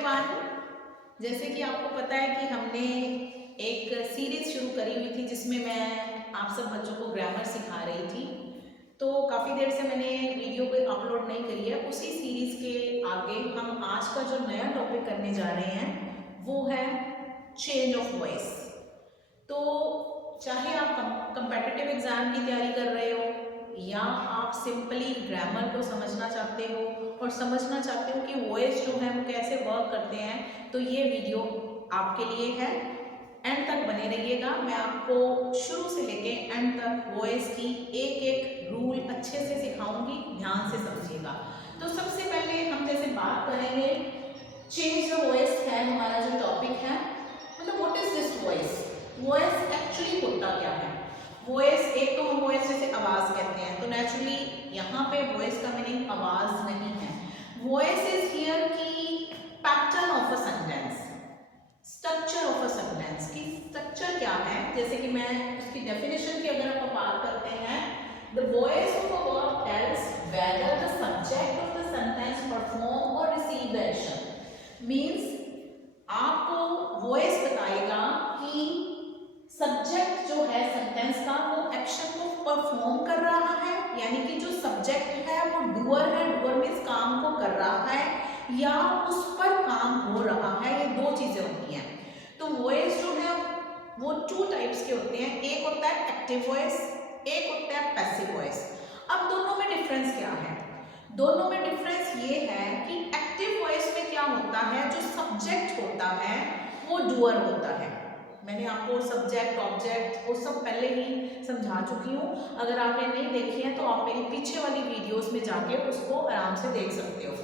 Everyone, जैसे कि आपको पता है कि हमने एक सीरीज शुरू करी हुई थी जिसमें मैं आप सब बच्चों को ग्रामर सिखा रही थी। तो काफ़ी देर से मैंने वीडियो को अपलोड नहीं करी है। उसी सीरीज के आगे हम आज का जो नया टॉपिक करने जा रहे हैं वो है चेंज ऑफ वॉइस। तो चाहे आप कंपेटिटिव एग्जाम की तैयारी कर रहे हो या आप सिंपली ग्रामर को समझना चाहते हो और समझना चाहते हो कि वॉइस जो है वो कैसे वर्क करते हैं, तो ये वीडियो आपके लिए है। एंड तक बने रहिएगा। मैं आपको शुरू से लेके एंड तक वॉइस की एक एक रूल अच्छे से सिखाऊंगी, ध्यान से समझिएगा। तो सबसे पहले हम जैसे बात करेंगे, चेंज द वॉइस है हमारा जो टॉपिक है। मतलब what is this voice? Voice actually होता क्या है? वॉइस, एक तो हम वॉइस जैसे आवाज कहते हैं, तो नेचुरली यहाँ पे वॉइस का मीनिंग आवाज नहीं है। वॉइस इज हियर की pattern of a sentence, structure of a sentence की स्ट्रक्चर क्या है। जैसे कि मैं उसकी डेफिनेशन की अगर हम बात करते हैं, the voice of a verb tells whether the subject of the sentence perform और रिसीव द एक्शन। मींस आपको वॉइस बताएगा कि सब्जेक्ट जो है सेंटेंस का वो एक्शन को परफॉर्म कर रहा है, यानी कि जो सब्जेक्ट है वो डूअर है, डूअर मीन्स काम को कर रहा है, या उस पर काम हो रहा है। ये दो चीजें होती हैं। तो वॉइस जो है वो टू टाइप्स के होते हैं, एक होता है एक्टिव वॉइस, एक होता है पैसिव वॉइस। अब दोनों में डिफरेंस क्या है? दोनों में डिफरेंस ये है कि एक्टिव वॉइस में क्या होता है, जो सब्जेक्ट होता है वो डूअर होता है। मैंने आपको सब्जेक्ट ऑब्जेक्ट वो सब पहले ही समझा चुकी हूँ। अगर आपने नहीं देखी है तो आप मेरी पीछे वाली वीडियोस में जाके उसको आराम से देख सकते हो।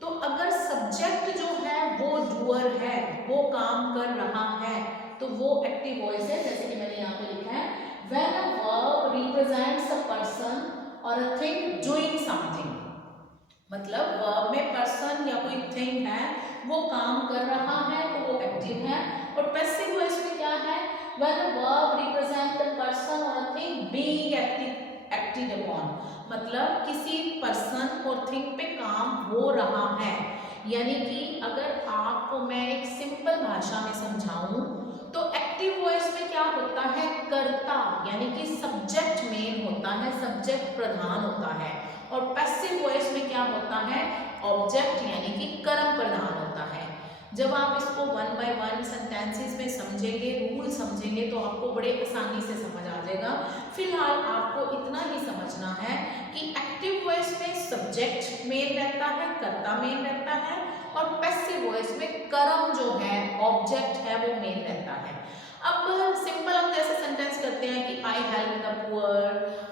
तो अगर सब्जेक्ट जो है वो डूअर है, वो काम कर रहा है, तो वो एक्टिव वॉइस है। जैसे कि मैंने यहाँ पे लिखा है, when a verb represents a person और अ थिंग डूइंग समथिंग। मतलब वर्ब में पर्सन या कोई थिंग है वो काम कर रहा है तो वो एक्टिव है। और पैसिव वॉइस में क्या है, when a verb represent the person और a thing being acted upon. मतलब किसी पर्सन और थिंग पे काम हो रहा है। यानी कि अगर आपको मैं एक सिंपल भाषा में समझाऊं तो एक्टिव वॉइस में क्या होता है, कर्ता यानी कि सब्जेक्ट मेन होता है, सब्जेक्ट प्रधान होता है। और पैसिव वॉइस में क्या होता है, ऑब्जेक्ट यानी कि कर्म प्रधान होता है। जब आप इसको वन बाय वन सेंटेंसेस में समझेंगे, रूल समझेंगे, तो आपको बड़े आसानी से समझ आ जाएगा। फिलहाल आपको इतना ही समझना है कि एक्टिव वॉइस में सब्जेक्ट मेन रहता है, कर्ता मेन रहता है, और पैसिव वॉइस में कर्म जो है, ऑब्जेक्ट है, वो मेन रहता है। अब सिंपल हम जैसे सेंटेंस करते हैं कि I help the poor,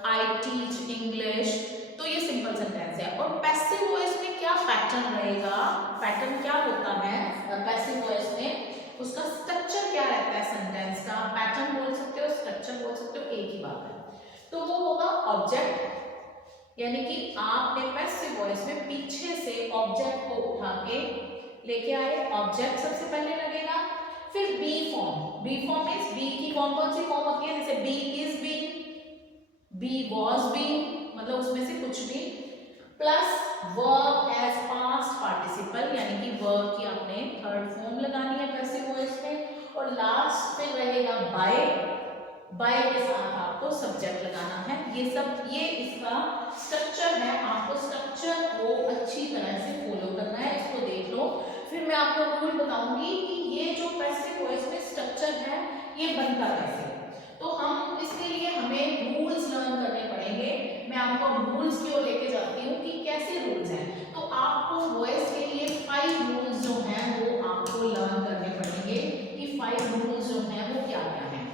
I teach English, तो ये सिंपल सेंटेंस है। और पैसिव वॉइस में क्या पैटर्न रहेगा, पैटर्न क्या होता है पैसिव वॉइस में, उसका स्ट्रक्चर क्या रहता है सेंटेंस का, पैटर्न बोल सकते हो, स्ट्रक्चर बोल सकते हो, एक ही बात है। तो वो होगा ऑब्जेक्ट, यानी कि आपने पैसिव वॉइस में पीछे से ऑब्जेक्ट को उठा के लेके आए, ऑब्जेक्ट सबसे पहले लगेगा। फिर be form, be form means be की कौन कौन सी फॉर्म होती है, जैसे be is be, be was be, मतलब उसमें से कुछ भी, plus verb as past participle, यानी कि वर्ब की आपने थर्ड फॉर्म लगानी है पैसिव वॉइस में। और लास्ट पे रहेगा बाय, बाय के साथ आपको सब्जेक्ट लगाना है। ये सब ये इसका स्ट्रक्चर है, आपको स्ट्रक्चर को अच्छी तरह से फॉलो करना है। इसको देख लो, फिर मैं आपको रूल बताऊंगी कि ये जो पैसिव वॉइस में स्ट्रक्चर है ये बनता कैसे। तो हम इसके लिए हमें रूल्स लर्न करने पड़ेंगे। मैं आपको रूल्स की ओर लेके जाती हूँ कि कैसे रूल्स हैं। तो आपको वॉइस के लिए 5 रूल्स जो हैं वो आपको लर्न करने पड़ेंगे कि 5 रूल्स जो हैं वो क्या क्या हैं।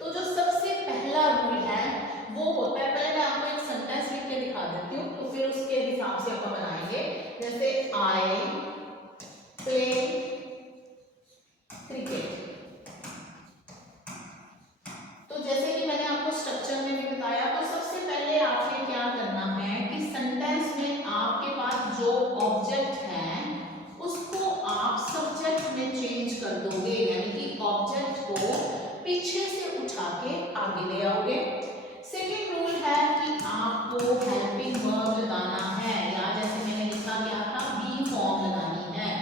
तो जो सबसे पहला रूल है वो होता है, पहले मैं आपको एक सेंटेंस लिख के दिखा देती हूँ, तो फिर उसके हिसाब से अपन बनाएंगे। जैसे आई प्ले क्रिकेट। तो जैसे कि मैंने आपको स्ट्रक्चर में भी बताया, तो सबसे पहले आपने क्या करना है कि सेंटेंस में आपके पास जो ऑब्जेक्ट है उसको आप सब्जेक्ट में चेंज कर दोगे, यानी कि ऑब्जेक्ट को पीछे से उठा के आगे ले आओगे। सेकेंड रूल है कि आपको हेल्पिंग वर्ब लगाना है, या जैसे मैंने लिखा गया था बी फॉर्म लगानी है।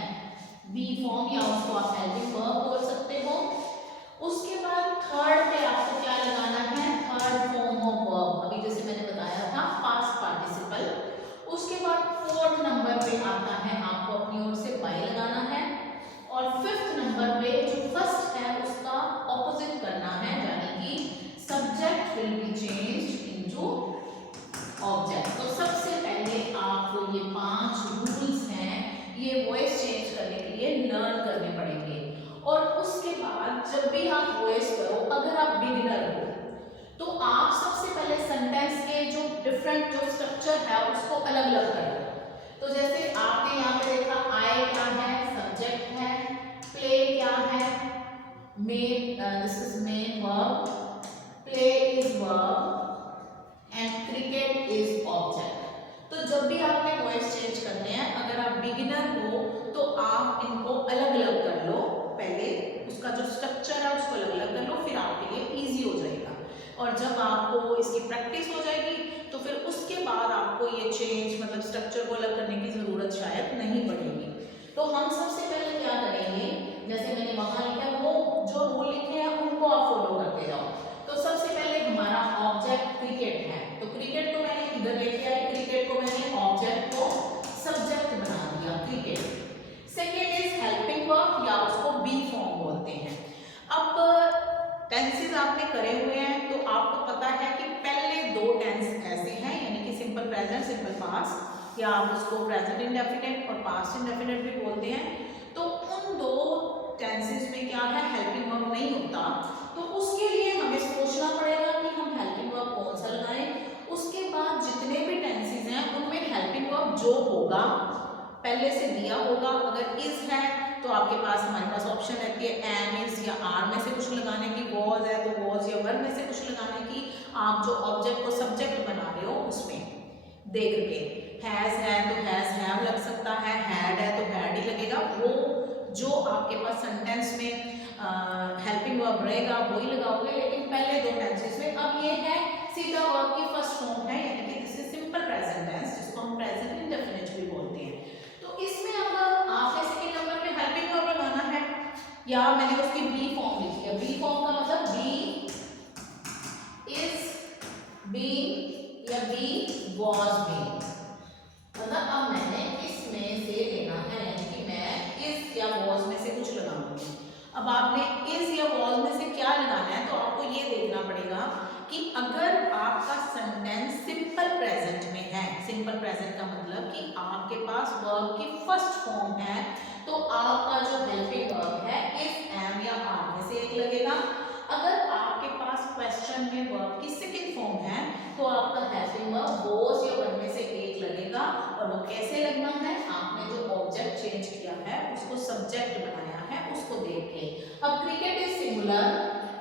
लर्न करने पड़ेंगे। और उसके बाद जब भी आप वॉइस करो, अगर आप बिगिनर हो तो आप सबसे पहले सेंटेंस के जो डिफरेंट जो स्ट्रक्चर है उसको अलग अलग करो। तो जैसे आपने यहाँ पे देखा आई क्या है, सब्जेक्ट है, प्ले क्या है, main, this is main verb, play is verb and cricket is object. तो जब भी आपने वॉइस चेंज करने हैं, अगर आप बिगिनर हो तो आप इनको अलग अलग कर लो, पहले उसका जो स्ट्रक्चर है उसको अलग अलग कर लो, फिर आपके लिए इजी हो जाएगा। और जब आपको इसकी प्रैक्टिस हो जाएगी तो फिर उसके बाद आपको ये चेंज मतलब स्ट्रक्चर को अलग करने की ज़रूरत शायद नहीं पड़ेगी। तो हम सबसे पहले क्या करेंगे, जैसे मैंने वहाँ लिखा है वो जो रूल लिखे हैं उनको आप फॉलो करते जाओ। तो सबसे पहले हमारा ऑब्जेक्ट क्रिकेट है, तो क्रिकेट को मैंने इधर लेके आई, क्रिकेट को मैंने ऑब्जेक्ट को सब्जेक्ट बना दिया cricket. Second is helping verb या उसको बी फॉर्म बोलते हैं। अब टेंसेस आपने करे हुए हैं तो आपको पता है कि पहले दो टेंस ऐसे हैं, यानी कि सिंपल प्रेजेंट, सिंपल पास्ट, या आप उसको प्रेजेंट इंडेफिनिट और पास्ट इंडेफिनिट भी बोलते हैं। तो उन दो टेंसेस में क्या है, हेल्पिंग वर्ब नहीं होता। तो उसके लिए हमें सोचना पड़ेगा कि हम हेल्पिंग वर्ब कौन सा लगाएं। उसके बाद जितने भी टेंसेस हैं उनमें हेल्पिंग वर्ब जो होगा पहले से दिया होगा। अगर इज है तो आपके पास, हमारे पास ऑप्शन रहती है एम, इज या आर में से कुछ लगाने की, वॉज है तो वॉज या वर में से कुछ लगाने की। आप जो ऑब्जेक्ट को सब्जेक्ट बना रहे हो उसमें देख के, हैज है तो हैज हैव लग सकता है, हैड है तो हैड ही लगेगा। वो जो आपके पास सेंटेंस में हेल्पिंग वर्ब रहेगा वही लगाओगे। लेकिन पहले दो टेंसेस में, अब ये है सीधा वर्ब की फर्स्ट फॉर्म है, यानी कि this is simple present tense, जिसको हम प्रेजेंट इंडेफिनिट भी बोलते हैं। तो इसमें अब आपने सेकंड नंबर पे हेल्पिंग वर्ब लगाना है, या मैंने उसकी बी फॉर्म लिखी है। बी फॉर्म का मतलब बी इज बी या बी वॉज बी, मतलब अब मैंने इसमें से लेना है, यानी कि मैं इज या वॉज में से कुछ लगाऊंगी। अब आपने इज या वॉज में से क्या लगाना है, तो आपको ये देखना पड़ेगा कि अगर आपका सेंटेंस सिंपल प्रेजेंट में है, सिंपल प्रेजेंट का मतलब कि आपके पास वर्ब की फर्स्ट फॉर्म है, तो आपका जो हेल्पिंग वर्ब है इज, एम या आर में से एक लगेगा। अगर आपके पास क्वेश्चन में वर्ब की सेकंड फॉर्म है तो आपका हेल्पिंग वर्ब वॉज या वर में से एक लगेगा। और वो कैसे लगना है, आपने जो ऑब्जेक्ट चेंज किया है उसको सब्जेक्ट बनाया है उसको देख के। अब cricket is singular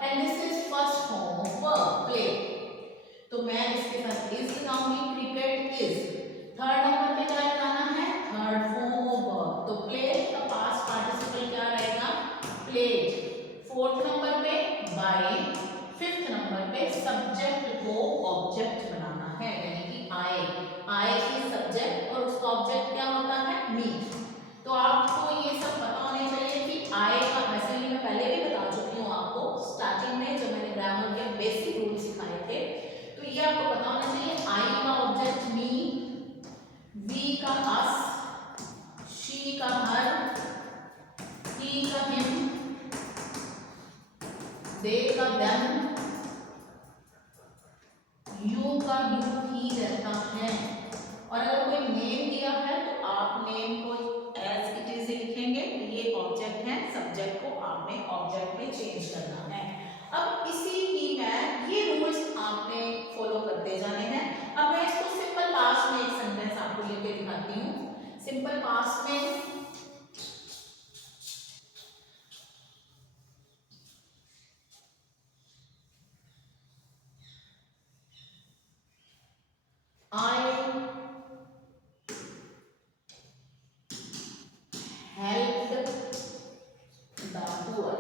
and this is first form of verb play, तो मैं इसके साथ इज लगाऊंगी, क्रिकेट इज। थर्ड नंबर पे क्या लगाना है, थर्ड फॉर्म ऑफ वर्ब, तो प्ले का पास्ट पार्टिसिपल क्या रहेगा, प्लेड। फोर्थ नंबर पे बाय, फिफ्थ नंबर पे सब्जेक्ट को ऑब्जेक्ट बनाना है, यानी कि आई की सब्जेक्ट और उसका ऑब्जेक्ट क्या होता है, मी। तो आपको ये सब पता होने चाहिए कि आई का, वैसे ही मैं पहले भी बता चुकी हूँ आपको स्टार्टिंग में जब मैंने ग्रामर के बेसिक रूल सिखाए थे, तो ये आपको पता होना चाहिए। आई का ऑब्जेक्ट मी, वी का अस, शी का हर, ही का हिम, दे का देम, यू का यू ही रहता है। और अगर कोई नेम दिया है तो आप नेम को एज इट इज लिखेंगे, ये ऑब्जेक्ट है, सब्जेक्ट को आपने ऑब्जेक्ट में चेंज करना है। अब इसी की मैं, ये रूल्स आपने फॉलो करते जाने हैं। अब मैं इसको सिंपल पास्ट में एक सेंटेंस आपको लेके दिखाती हूँ। सिंपल पास्ट में I helped the poor।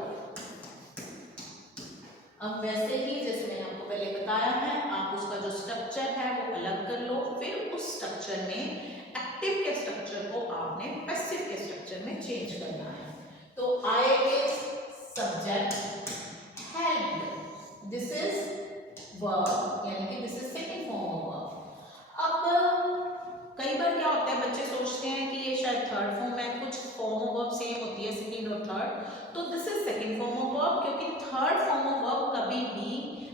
अब वैसे ही जैसे मैंने आपको पहले बताया है, आप उसका जो स्ट्रक्चर है वो अलग कर लो, फिर उस स्ट्रक्चर में एक्टिव के स्ट्रक्चर को आपने पैसिव के स्ट्रक्चर में चेंज करना है। तो I is subject, helped this is verb, यानी कि this is second form of verb. अब कई बार क्या होता है, बच्चे सोचते हैं कि ये शायद थर्ड फॉर्म है, कुछ फॉर्म ऑफ वर्ब सेम होती है सेकंड और थर्ड, तो this is second form of verb, क्योंकि थर्ड फॉर्म ऑफ वर्ब कभी भी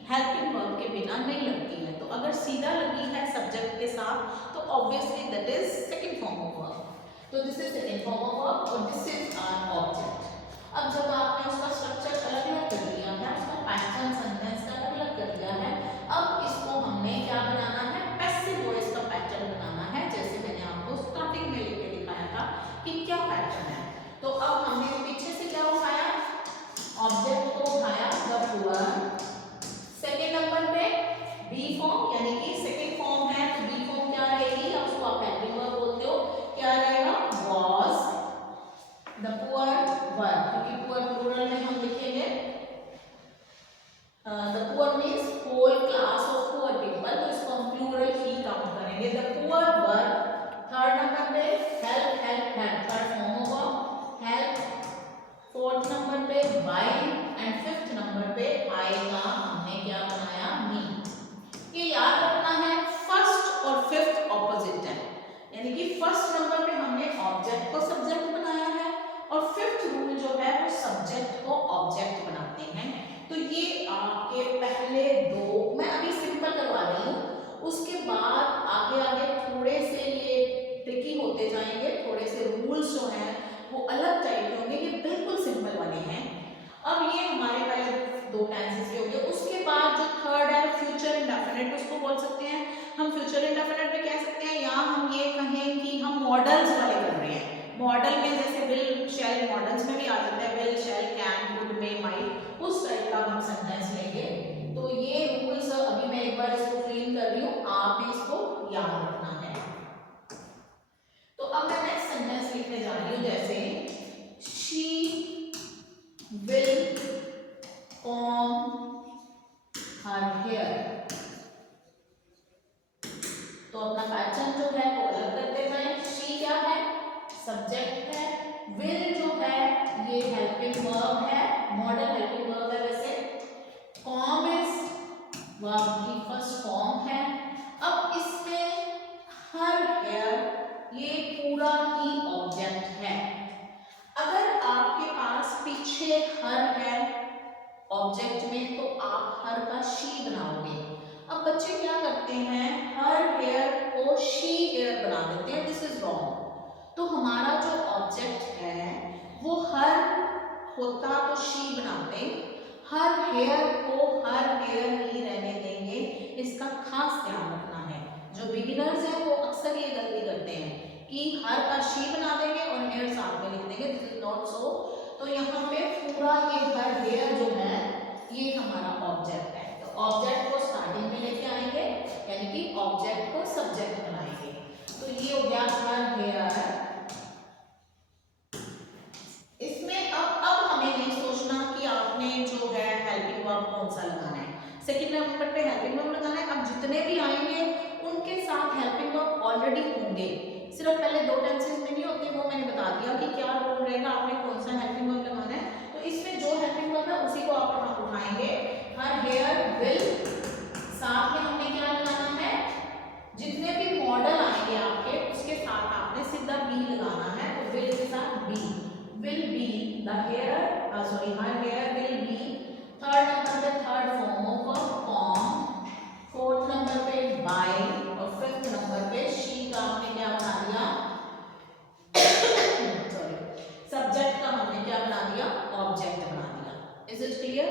हेल्पिंग वर्ब के बिना नहीं लगती है। तो अगर सीधा लगी है सब्जेक्ट के साथ तो obviously that is second form of verb. तो this is second form of verb और दिस इज आवर ऑब्जेक्ट। अब जब आपने उसका स्ट्रक्चर अलग अलग कर लिया है, उसका पैटर्न सेंटेंस का अलग अलग कर लिया है, अब इसको हमने क्या बनाना है, पैसिव वॉइस का पैटर्न बनाना है। जैसे मैंने आपको स्टार्टिंग में लिख के दिखाया था कि क्या पैटर्न है। तो अब हमने पीछे से क्या उठाया, ऑब्जेक्ट को उठाया द पुअर। सेकेंड नंबर पे बी फॉर्म, यानी कि सेकेंड फॉर्म है तो बी फॉर्म क्या रहेगी, अब उसको आप हेल्पिंग वर्ब बोलते हो, क्या रहेगा, was the poor one, क्योंकि poor प्लूरल में हम लिखेंगे the poor means whole class of poor people, तो इसको हम प्लूरल ही काउंट करेंगे। the poor were, third number पे help help help, third form होगा help, फोर्थ नंबर पे by एंड फिफ्थ नंबर पे I का हमने क्या बनाया, me। ये याद रखना है, फर्स्ट और फिफ्थ ऑपोजिट है, यानी कि फर्स्ट नंबर पे हमने ऑब्जेक्ट को सब्जेक्ट बनाया है और फिफ्थ रूल जो है वो सब्जेक्ट को ऑब्जेक्ट बनाते हैं। तो ये आपके पहले दो मैं अभी सिंपल करवा रही हूँ, उसके बाद आगे आगे थोड़े से ये ट्रिकी होते जाएंगे, थोड़े से रूल्स जो हैं वो अलग टाइप के होंगे, ये बिल्कुल सिंपल वाले हैं। अब ये हमारे पहले दो टेंसेस के हो गए, उसके बाद जो थर्ड है फ्यूचर इंडेफिनिट, उसको बोल सकते हैं हम फ्यूचर इंडेफिनिट में कह सकते हैं, या हम ये कहें कि हम मॉडल्स वाले कर रहे हैं। मॉडल में जैसे विल शैल मॉडल्स में भी आ जाता है, will shell can would may might, उस टाइप का हम सेंटेंस लेंगे। तो ये रूल्स अभी मैं एक बार इसको क्लीन कर रही हूँ, आप भी इसको याद रखना है। तो अब मैं नेक्स्ट सेंटेंस लिखने जा रही हूँ, जैसे she will comb her hair। तो अपना पैटर्न जो है वो अलग करते जाएं। शी क्या है, सब्जेक्ट है, विल जो है ये हेल्पिंग वर्ब है, मॉडल हेल्पिंग वर्ब है वैसे, कॉम इज वर्ब की फर्स्ट फॉर्म है। अब इसमें हर हेयर ये पूरा ही ऑब्जेक्ट है। अगर आपके पास पीछे हर है ऑब्जेक्ट में तो आप हर का शी बनाओगे। अब बच्चे क्या करते हैं, हर हेयर को शी हेयर बना देते हैं, दिस इज रॉन्ग। तो हमारा जो ऑब्जेक्ट है वो हर होता तो शी बनाते, हर हेयर को हर हेयर ही रहने देंगे, इसका खास ध्यान रखना है। जो बिगिनर्स हैं वो अक्सर ये गलती करते हैं कि हर का शी बना देंगे और हेयर साथ में लिख देंगे, दिस इज नॉट सो। तो यहाँ पे पूरा ये हर हेयर जो है ये हमारा ऑब्जेक्ट है। तो ऑब्जेक्ट को स्टार्टिंग में लेके आएंगे, यानी कि ऑब्जेक्ट को सब्जेक्ट बनाएंगे। तो ये हो गया हर हेयर। इसमें अब हमें नहीं सोचना कि आपने जो है हेल्पिंग वर्ब कौन सा लगाना है, सेकंड नंबर पे हेल्पिंग वर्ब लगाना है। अब जितने भी आएंगे उनके साथ हेल्पिंग वर्ब ऑलरेडी होंगे, सिर्फ पहले दो टेंसेस में नहीं होते, वो मैंने बता दिया कि क्या रूल रहेगा, आपने कौन सा हेल्पिंग वर्ब लगाना है। तो इसमें जो हेल्पिंग वर्ब है उसी को आप उठाएंगे, हर हेयर विल, साथ में हमने क्या लगाना है, जितने भी मॉडल आएंगे आपके उसके साथ आपने सीधा बी लगाना है। तो विल के साथ be, will be the here, sorry her here will be. Third number पे third form of come, fourth number पे बाय और फिफ्थ नंबर पे शी का हमने क्या बना दिया, सॉरी सब्जेक्ट का हमने क्या बना दिया, ऑब्जेक्ट बना दिया। Is it clear?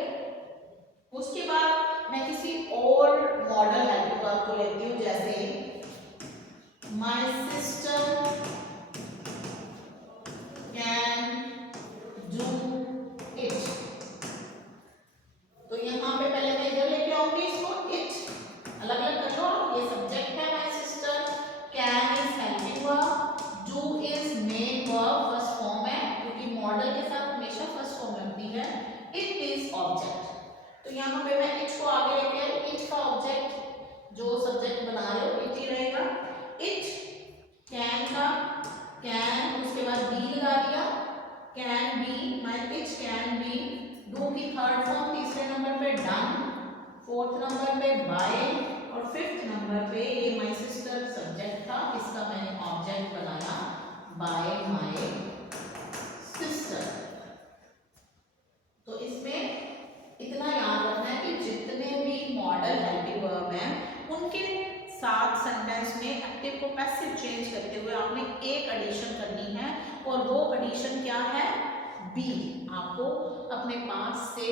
उसके बाद मैं किसी और मॉडल हेल्पिंग वर्ब को लेती हूँ, जैसे my sister can do it. तो यहाँ पे पहले मैं इधर लेके आऊंगी इसको, इट अलग अलग कर लो, ये सब्जेक्ट है my sister, can is helping verb, do is main verb first form है, क्योंकि मॉडल के साथ हमेशा फर्स्ट फॉर्म लगती है, इट इज ऑब्जेक्ट। तो यहाँ पे मैं इट को आगे लेके आई, इट का ऑब्जेक्ट जो सब्जेक्ट बना रहे हो इट ही रहेगा, इट। कैन का कैन, उसके बाद बी लगा दिया, can be, my it can be. Do की थर्ड फॉर्म तीसरे नंबर पे डन, फोर्थ नंबर पे बाय और फिफ्थ नंबर पे ये माय सिस्टर सब्जेक्ट था, इसका मैंने ऑब्जेक्ट बनाया बाय माय सिस्टर। तो इसमें इतना याद रखना है कि जितने भी मॉडल हेल्पिंग वर्ब हैं उनके साथ सेंटेंस में एक्टिव को पैसिव चेंज करते हुए आपने एक एडिशन करनी है, और वो एडिशन क्या है, बी। आपको अपने पास से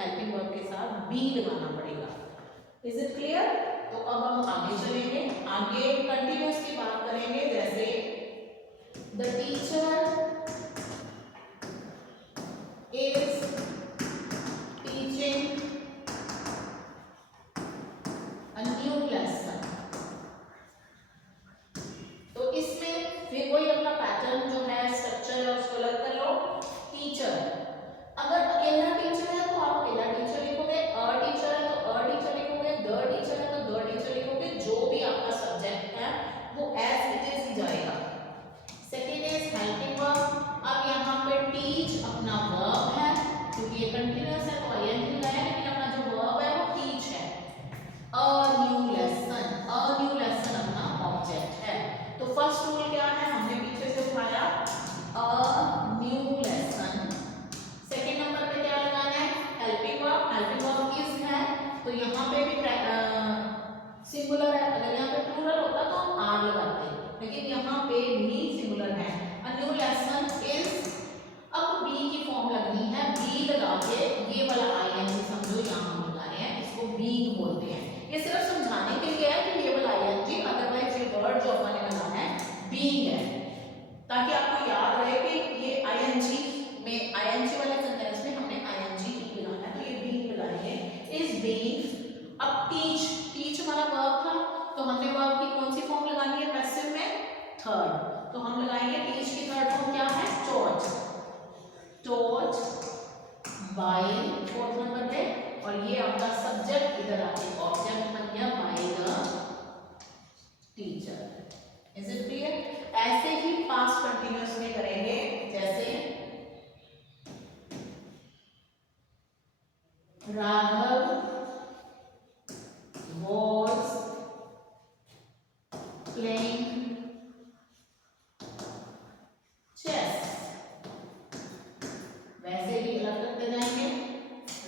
हेल्पिंग वर्ब के साथ बी लगाना पड़ेगा। Is it clear? तो अब हम आगे चलेंगे, आगे कंटिन्यूअस की बात करेंगे। जैसे the teacher is teaching a new lesson. तो इसमें फिर वही अपना पैटर्न जो है, स्ट्रक्चर है, उसको अलग कर लो। टीचर, अगर अकेला टीचर है तो आप अकेला टीचर लिखोगे, अ टीचर है तो अ टीचर लिखोगे, द टीचर है तो द टीचर लिखोगे। जो भी आपका सब्जेक्ट है वो एज इट इज ही जाएगा। Second is helping verb. अब यहाँ पे टीच अपना वर्ब है, क्योंकि ये कंटिन्यूअस है तो आईएनजी लगाया, लेकिन अपना जो वर्ब है वो टीच है। A new lesson, a new lesson अपना ऑब्जेक्ट है। तो फर्स्ट रूल क्या है, हमने पीछे से उठाया a new lesson. Second number पे क्या लगाना है, helping verb. Helping verb is है, तो यहाँ पे भी सिंगुलर है। अगर यहाँ पे प्लूरल होता तो हम आर लगाते, लेकिन यहाँ पे भी सिंगुलर है। अ न्यू लेसन इज, अब बी की फॉर्म लगनी है, बी लगा के ये वाला आईएनजी समझो यहाँ हम लगा रहे हैं, इसको बीइंग बोलते हैं। ये सिर्फ समझाने के लिए है कि ये वाला आईएनजी, अदरवाइज ये वर्ड जो अपने लगाना है बीइंग है, ताकि आपको याद रहे कि ये आईएनजी में, आईएनजी वाले सेंटेंस में हमने आईएनजी ही लगाना है, तो ये बीइंग लगाएंगे। Is being. अब टीच, टीच हमारा वर्ब था, तो हमने वर्ब की कौन सी फॉर्म लगानी है पैसिव में, थर्ड। तो हम लगाएंगे टीच की थर्ड फॉर्म क्या है, taught, taught by fourth number पे, और ये आपका सब्जेक्ट इधर आके ऑब्जेक्ट बन गया by the teacher. Is it clear? ऐसे ही पास्ट कंटिन्यूअस में करेंगे। जैसे राघव was playing chess, वैसे ही अलग करते जाएंगे।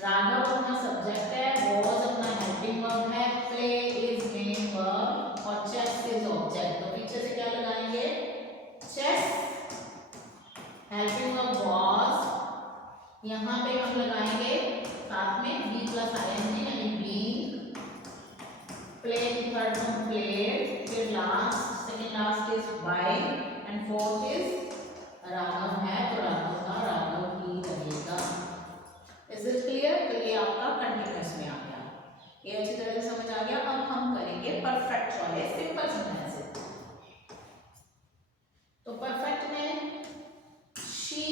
राघव अपना सब्जेक्ट है, was अपना हेल्पिंग वर्ब है, play is मेन वर्ब और chess is ऑब्जेक्ट। तो पीछे से क्या लगाएंगे, chess, हेल्पिंग वर्ब was, यहाँ पे हम लगाएंगे साथ में be प्लस ing यानी being, play की थर्ड फॉर्म played, फिर last, second last is by and fourth is Raghav है, तो राघव का राघव ही लगेगा। Is it clear? तो ये आपका कंटिन्यूअस में आ गया, ये अच्छी तरह से समझ आ गया। अब हम करेंगे परफेक्ट वाले सिंपल सेंटेंसेस। तो परफेक्ट में she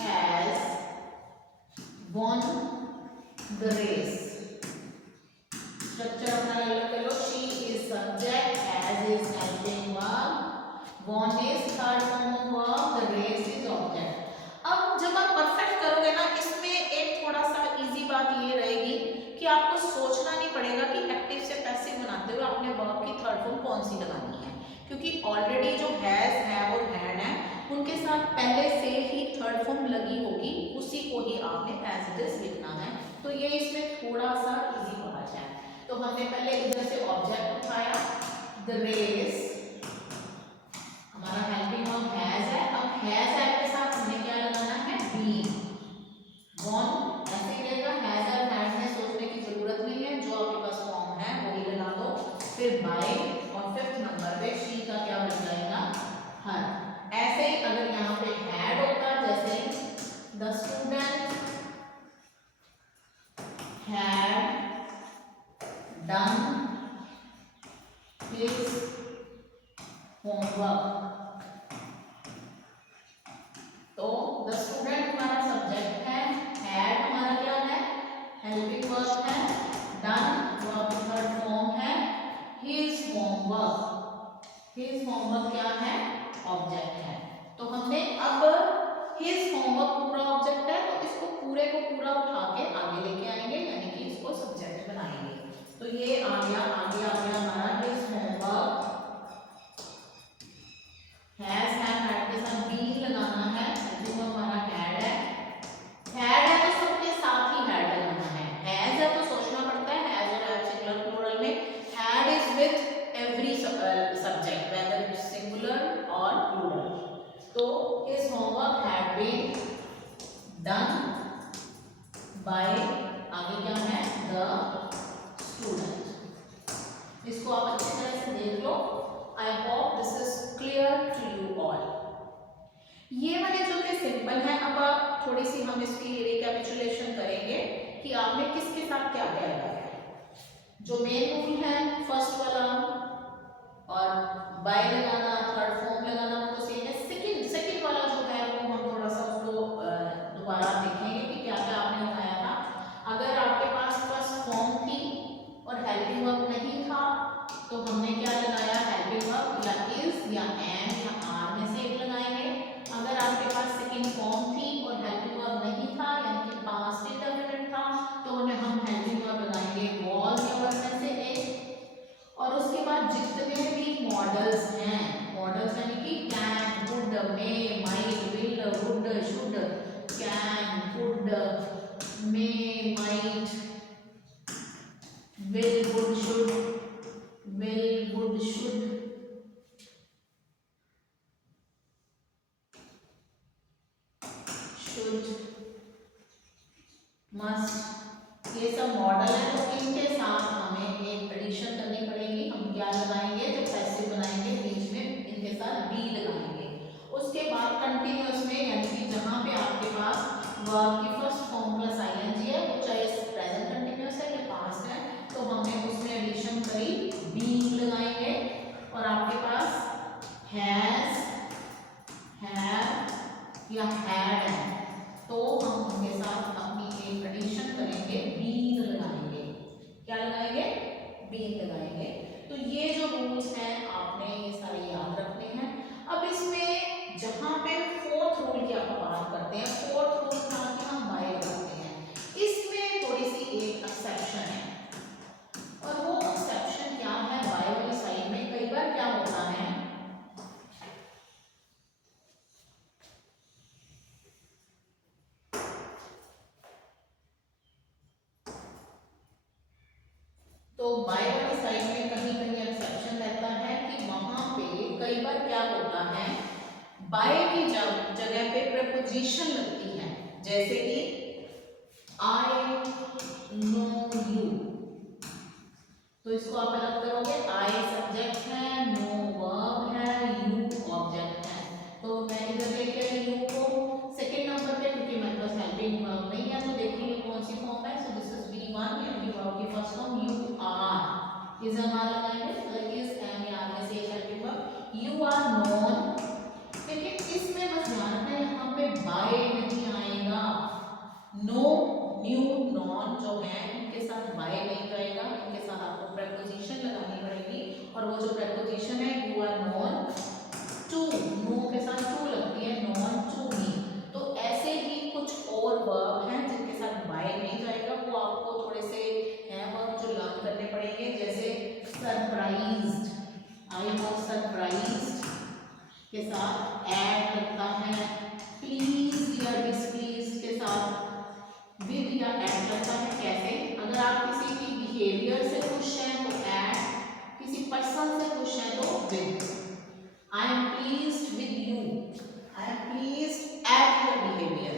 has won the race, structure अपना अलग कर लो। She is subject, has is helping verb, won is third form of verb, the race is object. अब जब आप परफेक्ट करोगे ना, इसमें एक थोड़ा सा इजी बात ये रहेगी कि आपको सोचना नहीं पड़ेगा कि एक्टिव से पैसिव बनाते हुए आपने वर्ब की थर्ड फॉर्म कौन सी लगानी है, क्योंकि ऑलरेडी जो हैज है और हैड है उनके साथ पहले से ही थर्ड फॉर्म लगी होगी, उसी को ही आपने एज इट इज लिखना है। तो ये इसमें थोड़ा सा इजी पार्ट है। तो हमने पहले इधर से ऑब्जेक्ट उठाया, द रेस, हमारा हेल्पिंग वर्ब हैज है। अब हैज है के साथ हमें क्या लगाना है, बीइंग, वॉन ऐसे ही रहेगा। हैज और हैड में सोचने की जरूरत नहीं है, जो आपके पास फॉर्म है वही लगा दो। फिर बाय, और फिफ्थ नंबर पे शी का क्या बन जाएगा, हर। ऐसे ही अगर यहाँ पे हैड होता, जैसे the student had done his homework, तो द स्टूडेंट हमारा सब्जेक्ट है, हैड हमारा क्या है, हेल्पिंग वर्ब है, डन वर्ब थर्ड फॉर्म है, हिज होमवर्क, हिज होमवर्क क्या है, ऑब्जेक्ट है। तो हमने अब हिज होमवर्क पूरा ऑब्जेक्ट है, तो इसको पूरे को पूरा उठा के आगे लेके आएंगे, यानी कि इसको सब्जेक्ट बनाएंगे। तो ये आ गया, आगे आ गया हमारा हिज होमवर्क, हैज हैड के साथ बीइंग लगाना है, जो हमारा हैड है तो सबके साथ ही हैड लगाना है। हैज है तो सोचना पड़ता है, हैज और हैव सिंगुलर प्लूरल में, had is with every subject, done by, आगे क्या है, द स्टूडेंट। इसको आप अच्छी तरह से देख लो। I hope this is clear to you all. ये वाले जो थे सिंपल है। अब आप थोड़ी सी हम इसकी रिकैपिचुलेशन करेंगे कि आपने किसके साथ क्या क्या लगाया है। जो मेन रूल है फर्स्ट वाला और बाय लगाना, थर्ड फॉर्म लगाना, वो तो सेम है। सेकंड वाला जो है वो हम थोड़ा सा उसको दोबारा देखेंगे कि क्या क्या आपने लगाया था। अगर आपके पास फर्स्ट फॉर्म थी और हेल्पिंग वर्ब नहीं था तो हमने क्या लगाया, हेल्पिंग वर्ब या इज या एम या आर में से एक लगाएंगे। अगर आपके पास सेकंड फॉर्म थी और हेल्पिंग वर्ब नहीं था यानी कि पास्ट इंडेफिनिट था तो उन्हें हम हेल्पिंग वर्ब लगाएंगे वाज या वर में से एक। और उसके बाद जितने भी मॉडल्स हैं, मॉडल्स यानी कि can, would, may, might, will, would, should, can, would, may, might, will, would, should, will, would, should, must, ये सब मॉडल है। तो इनके साथ हमें एक एडिशन करनी पड़ेगी। हम क्या लगाएंगे, जब पैसिव बनाएंगे बीच में इनके साथ बी लगाएंगे। उसके बाद कंटिन्यूअस में यानी कि जहां पे आपके पास वर्ब की फर्स्ट फॉर्म प्लस आईएनजी है, वो चाहे प्रेजेंट कंटिन्यूअस है या पास्ट है, तो हमने उसमें एडिशन करी, बीइंग लगाएंगे। और आपके पास हैज, हैव या हैड है तो हम उनके साथ अपनी एक एडिशन करेंगे, बीइंग लगाएंगे। क्या लगाएंगे, बीइंग लगाएंगे। तो ये जो रूल्स हैं आपने ये सारे याद रखने हैं। अब इसमें जहां पे फोर्थ रूल की आप बात करते हैं, फोर्थ रूल था कि हम बाय लगाते हैं, इसमें थोड़ी सी एक एक्सेप्शन है। और वो एक्सेप्शन क्या है, बाय वाली साइड में कई बार क्या होता है, तो बाय वाली साइड में कहीं कहीं एक्सेप्शन रहता है कि वहां पे कई बार क्या होता है, बाय की जगह पे प्रपोजिशन लगती है। जैसे कि आई नो यू, तो इसको आप अलग करोगे, आई सब्जेक्ट है, नो वर्ब है, यू ऑब्जेक्ट है। तो मैं इधर लेके आई यू को सेकंड नंबर पे क्योंकि मेरे पास हेल्पिंग वर्ब नहीं है, तो देखिए ये कौन सी फॉर्म है। सो दिस इज V1 यानी कि वर्ब की first form you are, is am are लगाएंगे, मतलब इज एम या आर में से एक helping verb. You are known, लेकिन इसमें बस ध्यान रखना यहाँ पे बाय नहीं आएगा। नो, न्यू, नॉन जो है इनके साथ बाय नहीं जाएगा, इनके साथ आपको प्रेपोजिशन लगानी पड़ेगी। और वो जो प्रेपोजिशन है, you are known to, know के साथ टू लगती है, नॉन टू मी। तो ऐसे ही कुछ और वर्ब हैं जिनके साथ बाय नहीं जाएगा, वो आपको थोड़े से हैं वर्ब जो लर्न करने पड़ेंगे। जैसे सरप्राइज्ड, आई वाज सरप्राइज्ड के साथ ऐड लगता है, प्लीज या डिसप्लीज के साथ विद या ऐड लगता है। कैसे, अगर आप किसी की बिहेवियर से खुश हैं तो ऐड, किसी पर्सन से खुश हैं तो with. I am pleased with you, I am pleased at your behaviour.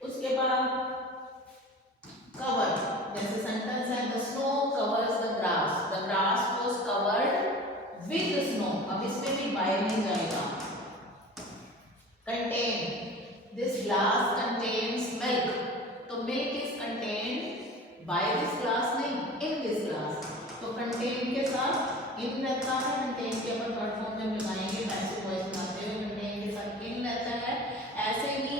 उसके बाद कवर, जैसे सेंटेंस है the snow covers the grass was covered with snow, अब इसमें भी बाय नहीं जाएगा। Contain, this glass contains milk, तो milk is contained by this glass नहीं इन दिस ग्लास, तो कंटेन के साथ इन रहता है। कंटेन के ऊपर वर्ब फॉर्म में लगाएंगे, पैसिव वॉइस बनाते हुए कंटेन के साथ इन रहता है। ऐसे ही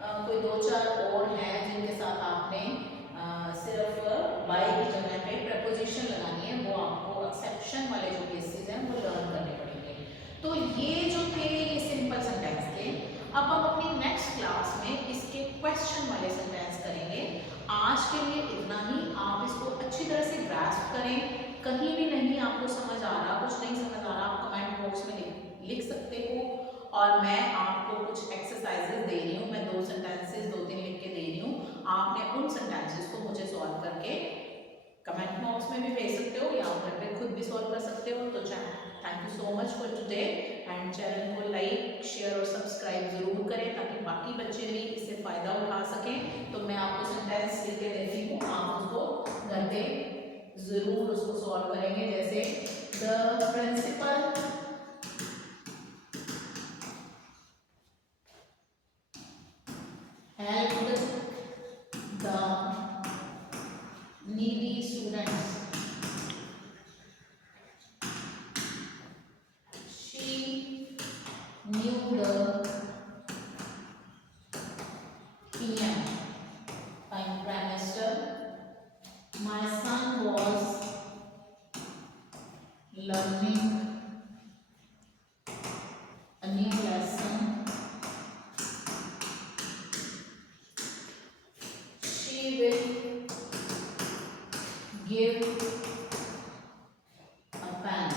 कोई दो चार और हैं जिनके साथ आपने सिर्फ बाय की जगह पे प्रपोजिशन लगानी है, वो आपको एक्सेप्शन वाले जो केसेस हैं वो लर्न करने पड़ेंगे। तो ये जो थे ये सिंपल सेंटेंस थे। अब हम अपनी नेक्स्ट क्लास में इसके क्वेश्चन वाले सेंटेंस करेंगे। आज के लिए इतना ही। आप इसको अच्छी तरह से ग्रास्प करें। कहीं भी नहीं आपको समझ आ रहा, कुछ नहीं समझ आ रहा, आप कमेंट बॉक्स में लिख सकते हो। और मैं आपको कुछ एक्सरसाइजेस दे रही हूँ, मैं 2 सेंटेंसेस 2-3 लिख के दे रही हूँ। आपने उन सेंटेंसेस को मुझे सॉल्व करके कमेंट बॉक्स में भी भेज सकते हो या घर पे खुद भी सॉल्व कर सकते हो। तो thank you so much for today and channel को लाइक शेयर ताकि बाकी बच्चे भी इससे फ़ायदा उठा सकें। तो मैं आपको सेंटेंस लिख के देती हूँ, आप उसको घर पे ज़रूर उसको सॉल्व करेंगे। जैसे the principal helped the needy students. She knew the PM, Prime Minister. My son was learning a new lesson. She will give a pen.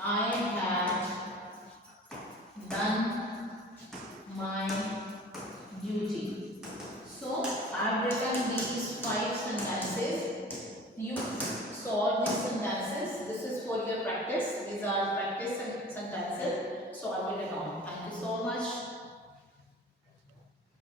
I had done my duty. So I have written these 5 sentences. You